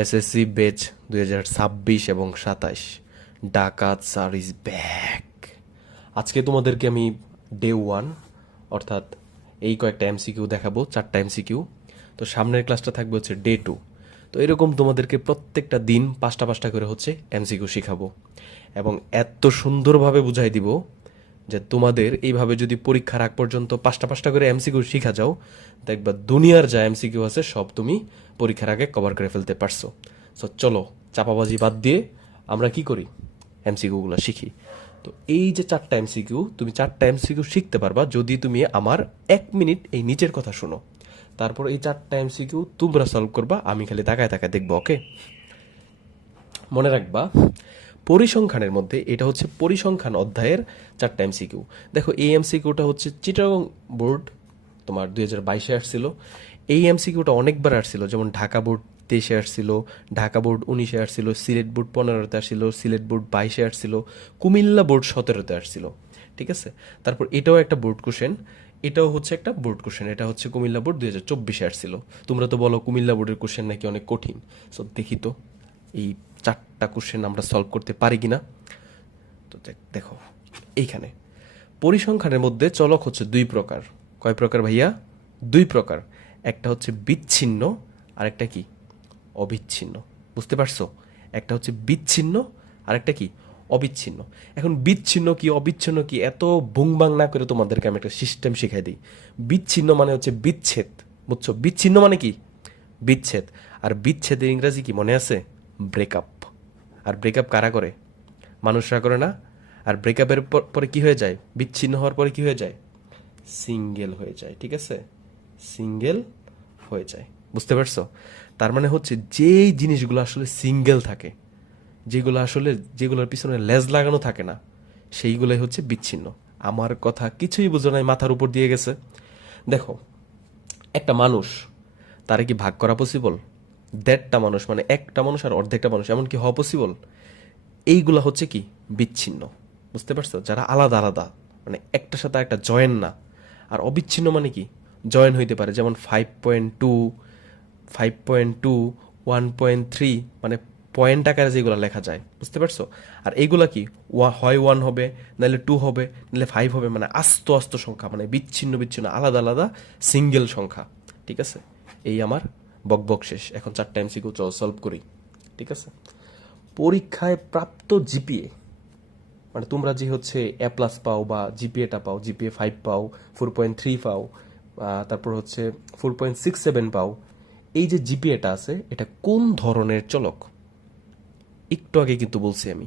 SSC batch 2026 এবং 27 ডাকাত sir is back. আজকে তোমাদেরকে আমি ডে 1 অর্থাৎ এই কয়েকটা এমসিকিউ দেখাবো, 4টা এমসিকিউ। তো সামনের ক্লাসটা থাকবে হচ্ছে ডে 2। তো এরকম তোমাদেরকে প্রত্যেকটা দিন 5টা 5টা করে হচ্ছে এমসিকিউ শিখাবো এবং এত সুন্দরভাবে বুঝাই দিব যে তোমাদের এইভাবে যদি পরীক্ষার আগ পর্যন্ত 5টা 5টা করে এমসিকিউ শিখা যাও, দেখবা দুনিয়ার যা এমসিকিউ আছে সব তুমি পরীক্ষার আগে কভার করে ফেলতে পারছো। সো চলো চাপাবাজি বাদ দিয়ে আমরা কি করি, এমসিকিউগুলো শিখি। তো এই যে 4টা এমসিকিউ, তুমি 4টা এমসিকিউ শিখতে পারবা যদি তুমি আমার 1 মিনিট এই নিচের কথা শুনো। তারপর এই 4টা এমসিকিউ তোমরা সলভ করবা, আমি খালি তাকায় তাকায় দেখবো। ওকে, মনে রাখবা পরিসংখ্যানের মধ্যে এটা হচ্ছে পরিসংখ্যান অধ্যায়ের 4টা এমসিকিউ। দেখো এই এমসিকিউটা হচ্ছে চিটাগং বোর্ড তোমার 2022-এ আসছিল। এই এমসিকিউটা অনেকবার আসছিল, যেমন ঢাকা বোর্ড 23-এ আসছিল, ঢাকা বোর্ড 19-এ আসছিল, সিলেট বোর্ড 15-তে আসছিল, সিলেট বোর্ড 22-এ আসছিল, কুমিল্লা বোর্ড 17-তে আসছিল। ঠিক আছে, তারপর এটাও একটা বোর্ড কোশ্চেন, এটাও হচ্ছে একটা বোর্ড কোশ্চেন, এটা হচ্ছে কুমিল্লা বোর্ড 2024-এ আসছিল। তোমরা তো বলো কুমিল্লা বোর্ডের কোশ্চেন নাকি অনেক কঠিন। সো দেখি তো এই 4টা কোশ্চেন আমরা সলভ করতে পারি কিনা। তো দেখো এইখানে পরিসংখ্যানের মধ্যে চলক হচ্ছে 2 প্রকার। কয় প্রকার ভাইয়া? 2 প্রকার। একটা হচ্ছে বিচ্ছিন্ন আর একটা কি অবিচ্ছিন্ন। বুঝতে পারছো? একটা হচ্ছে বিচ্ছিন্ন আর একটা কি অবিচ্ছিন্ন। এখন বিচ্ছিন্ন কি অবিচ্ছিন্ন কি এত বুংবাং না করে তোমাদেরকে আমি একটা সিস্টেম শিখাই দিই। বিচ্ছিন্ন মানে হচ্ছে বিচ্ছেদ, বুঝছো? বিচ্ছিন্ন মানে কি বিচ্ছেদ। আর বিচ্ছেদের ইংরেজি কি মনে আছে? ব্রেকআপ। আর ব্রেকআপ কারা করে? মানুষরা করে না? আর ব্রেকআপের পরে কি হয়ে যায়? বিচ্ছিন্ন হওয়ার পরে কি হয়ে যায়? সিঙ্গেল হয়ে যায়। ঠিক আছে, সিঙ্গেল হয়ে যায়। বুঝতে পারছো? তার মানে হচ্ছে যেই জিনিসগুলো আসলে সিঙ্গেল থাকে, যেগুলো আসলে যেগুলোর পিছনে লেজ লাগানো থাকে না, সেইগুলোই হচ্ছে বিচ্ছিন্ন। আমার কথা কিছুই বুঝো নাই, মাথার উপর দিয়ে গেছে। দেখো একটা মানুষ, তারে কি ভাগ করা পসিবল? 1.5টা মানুষ মানে একটা মানুষ আর অর্ধেকটা মানুষ, এমন কি হওয়া পসিবল? এইগুলা হচ্ছে কি বিচ্ছিন্ন। বুঝতে পারছো? যারা আলাদা আলাদা, মানে একটার সাথে একটা জয়েন না। আর অবিচ্ছিন্ন মানে কি জয়েন হইতে পারে, যেমন 5.2, 5.2, 1.3, মানে পয়েন্ট আকারে যেগুলো লেখা যায়। বুঝতে পারছো? আর এইগুলা কি হয় 1 হবে, নাহলে 2 হবে, নাহলে 5 হবে, মানে আস্ত আস্ত সংখ্যা, মানে বিচ্ছিন্ন বিচ্ছিন্ন আলাদা আলাদা সিঙ্গেল সংখ্যা। ঠিক আছে, এই আমার বকবক শেষ। এখন 4টা এমসিকিউ সলভ করি। ঠিক আছে, পরীক্ষায় প্রাপ্ত জিপিএ, মানে তোমরা যে হচ্ছে A+ পাও বা জিপিএটা পাও, জিপিএ 5 পাও, 4.3 পাও, তারপর হচ্ছে 4.67 পাও, এই যে জিপিএটা আছে এটা কোন ধরনের চলক? একটু আগে কিন্তু বলছি আমি।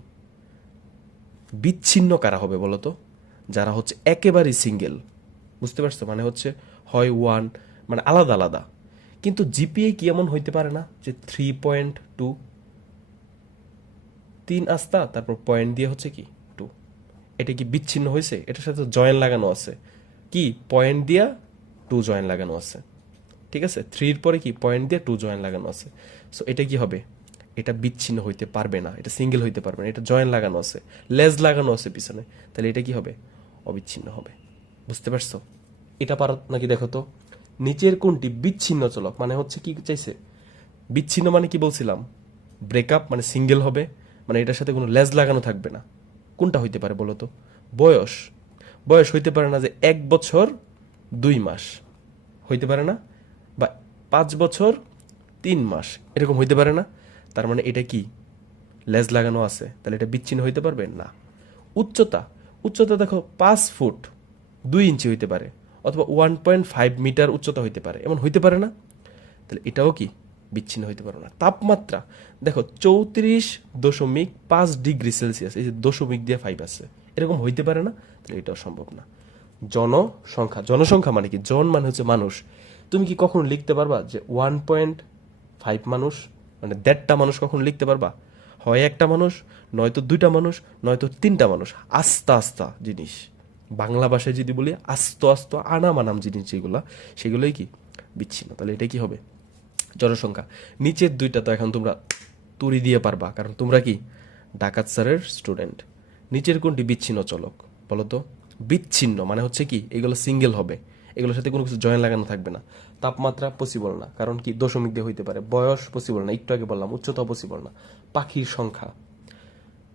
বিচ্ছিন্ন কারা হবে বলো তো? যারা হচ্ছে একেবারেই সিঙ্গেল। বুঝতে পারছো? মানে হচ্ছে হয় 1, মানে আলাদা আলাদা। কিন্তু জিপিএ কি এমন হইতে পারে না যে 3.2, 3 আস্তা তারপর পয়েন্ট দিয়ে হচ্ছে কি 2, এটা কি বিচ্ছিন্ন হয়েছে? এটার সাথে জয়েন লাগানো আছে, কি পয়েন্ট দিয়া 2 জয়েন লাগানো আছে। ঠিক আছে, 3-র পরে কি পয়েন্ট দিয়ে 2 জয়েন লাগানো আছে। সো এটা কি হবে? এটা বিচ্ছিন্ন হইতে পারবে না, এটা সিঙ্গেল হইতে পারবে না, এটা জয়েন লাগানো আছে, লেজ লাগানো আছে পিছনে। তাহলে এটা কি হবে? অবিচ্ছিন্ন হবে। বুঝতে পারছো? এটা পারো নাকি দেখো তো। নিচের কোনটি বিচ্ছিন্ন চলক? মানে হচ্ছে কি চাইছে? বিচ্ছিন্ন মানে কি বলছিলাম? ব্রেকআপ, মানে সিঙ্গেল হবে, মানে এটার সাথে কোনো লেজ লাগানো থাকবে না। কোনটা হইতে পারে বলো তো? বয়স, বয়স হইতে পারে না যে 1 বছর 2 মাস, হইতে পারে না। বা 5 বছর 3 মাস, এরকম হইতে পারে না। তার মানে এটা কি লেজ লাগানো আছে, তাহলে এটা বিচ্ছিন্ন হইতে পারবে না। উচ্চতা, উচ্চতা দেখো 5 ফুট 2 ইঞ্চি হইতে পারে, অথবা 1.5 মিটার উচ্চতা হইতে পারে, এমন হইতে পারে না। তাহলে এটাও কি বিচ্ছিন্ন হইতে পারবে না। তাপমাত্রা দেখো 34.5 ডিগ্রি সেলসিয়াস, এই যে দশমিক দিয়ে 5 আছে, এরকম হইতে পারে না। তাহলে এটাও সম্ভব না। জনসংখ্যা, জনসংখ্যা মানে কি? জন মানে হচ্ছে মানুষ। তুমি কি কখনো লিখতে পারবা যে 1.5 মানুষ, মানে 1.5টা মানুষ কখনো লিখতে পারবা? হয় একটা মানুষ, নয়তো 2টা মানুষ, নয়তো 3টা মানুষ। আস্তা আস্তা জিনিস, বাংলা ভাষায় যদি বলি আস্ত আস্ত আনাম আনাম জিনিস যেগুলা, সেগুলোই কি বিচ্ছিন্ন। তাহলে এটা কি হবে? জনসংখ্যা। নিচের 2টা তো এখন তোমরা তুড়ি দিয়ে পারবা, কারণ তোমরা কি ডাকাত স্যারের স্টুডেন্ট। নিচের কোনটি বিচ্ছিন্ন চলক বলো তো? বিচ্ছিন্ন মানে হচ্ছে কি এগুলো সিঙ্গেল হবে, এগুলোর সাথে কোনো কিছু জয়েন লাগানো থাকবে না। তাপমাত্রা পসিবল না, কারণ কি দশমিক দিয়ে হইতে পারে। বয়স পসিবল না, একটু আগে বললাম। উচ্চতা পসিবল না। পাখির সংখ্যা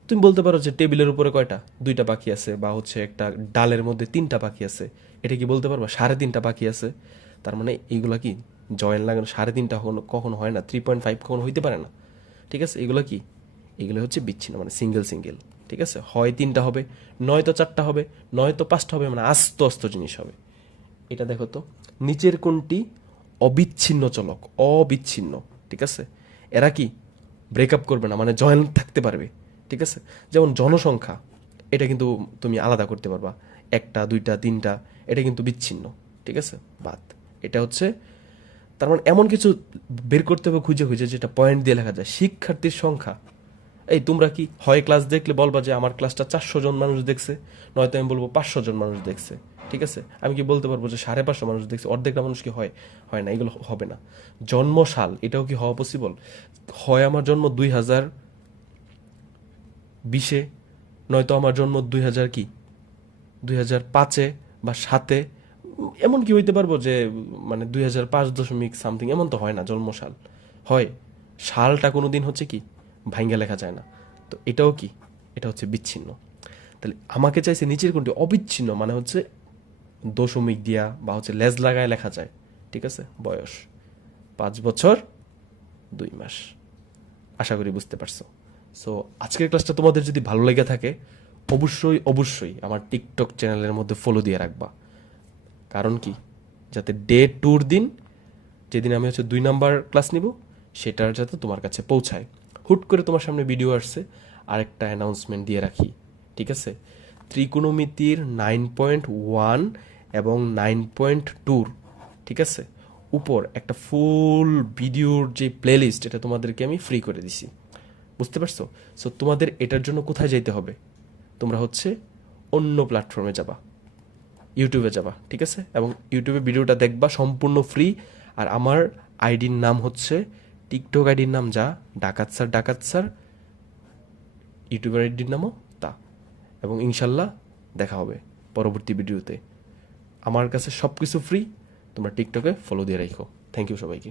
তুমি বলতে পারো যে টেবিলের উপরে কয়টা, 2টা পাখি আছে, বা হচ্ছে একটা ডালের মধ্যে 3টা পাখি আছে, এটা কি বলতে পারবা? 3.5 পাখি আছে, তার মানে এইগুলা কি জয়েন লাগানো 3.5 কখনো কখনো হয় না, 3.5 কখনো হইতে পারে না। ঠিক আছে, এগুলো কি, এগুলো হচ্ছে বিচ্ছিন্ন, মানে সিঙ্গেল সিঙ্গেল। ঠিক আছে, হয় 3টা হবে, নয়তো 4টা হবে, নয়তো 5টা হবে, মানে আস্ত আস্ত জিনিস হবে। এটা দেখো তো, নিচের কোনটি অবিচ্ছিন্ন চলক, অবিচ্ছিন্ন। ঠিক আছে, এরা কি ব্রেকআপ করবে না, মানে জয়েন্ট থাকতে পারবে। ঠিক আছে, যেমন জনসংখ্যা, এটা কিন্তু তুমি আলাদা করতে পারবা, 1টা 2টা 3টা, এটা কিন্তু বিচ্ছিন্ন। ঠিক আছে, বাদ। এটা হচ্ছে, তার মানে এমন কিছু বের করতে হবে খুঁজে খুঁজে, যেটা পয়েন্ট দিয়ে লেখা যায়। শিক্ষার্থীর সংখ্যা, এই তোমরা কি হয় ক্লাস দেখলে বলবা যে আমার ক্লাসটা 400 জন মানুষ দেখছে, নয়তো আমি বলবো 500 জন মানুষ দেখছে। ঠিক আছে, আমি কি বলতে পারবো যে 550 মানুষ দেখছে? অর্ধেকটা মানুষ কি হয়? হয় না, এগুলো হবে না। জন্মসাল, এটাও কি হওয়া পসিবল? হয় আমার জন্ম 2020-এ, নয়তো আমার জন্ম 2000 কি 2005-এ বা 7-এ। এমন কি হইতে পারবো যে মানে 2005 দশমিক সামথিং, এমন তো হয় না জন্মসাল। হয়, সালটা কোনোদিন হচ্ছে কি ভাঙ্গা লেখা যায় না। তো এটাও কি, এটা হচ্ছে বিচ্ছিন্ন। তাহলে আমাকে চাইছে নিচের কোনটি অবিচ্ছিন্ন, মানে হচ্ছে দশমিক দিয়া বা হচ্ছে লেজ লাগায় লেখা যায়। ঠিক আছে, বয়স 5 বছর 2 মাস। আশা করি বুঝতে পারছো। সো আজকের ক্লাসটা তোমাদের যদি ভালো লেগে থাকে, অবশ্যই অবশ্যই আমার টিকটক চ্যানেলের মধ্যে ফলো দিয়ে রাখবা। কারণ কি, যাতে ডে 2-র দিন, যেদিন আমি হচ্ছে 2 নাম্বার ক্লাস নিব, সেটার যাতে তোমার কাছে পৌঁছায়। হুট করে তোমার সামনে ভিডিও আসছে, আরেকটা অ্যানাউন্সমেন্ট দিয়ে রাখি। ঠিক আছে, ত্রিকোণমিতির 9.1 এবং 9.2, ঠিক আছে, উপর একটা ফুল ভিডিওর যে প্লেলিস্ট, এটা তোমাদেরকে আমি ফ্রি করে দিছি। বুঝতে পারছো? সো তোমাদের এটার জন্য কোথায় যাইতে হবে? তোমরা হচ্ছে অন্য প্ল্যাটফর্মে যাবা, ইউটিউবে যাবা। ঠিক আছে, এবং ইউটিউবে ভিডিওটা দেখবা সম্পূর্ণ ফ্রি। আর আমার আইডির নাম হচ্ছে, টিকটক আইডির নাম যা, ডাকাত স্যার, ডাকাত স্যার, ইউটিউবের আইডির নামও তা। এবং ইনশাল্লাহ দেখা হবে পরবর্তী ভিডিওতে। আমার কাছে সব কিছু ফ্রি, তোমরা টিকটকে ফলো দিয়ে রাখো। থ্যাংক ইউ সবাইকে।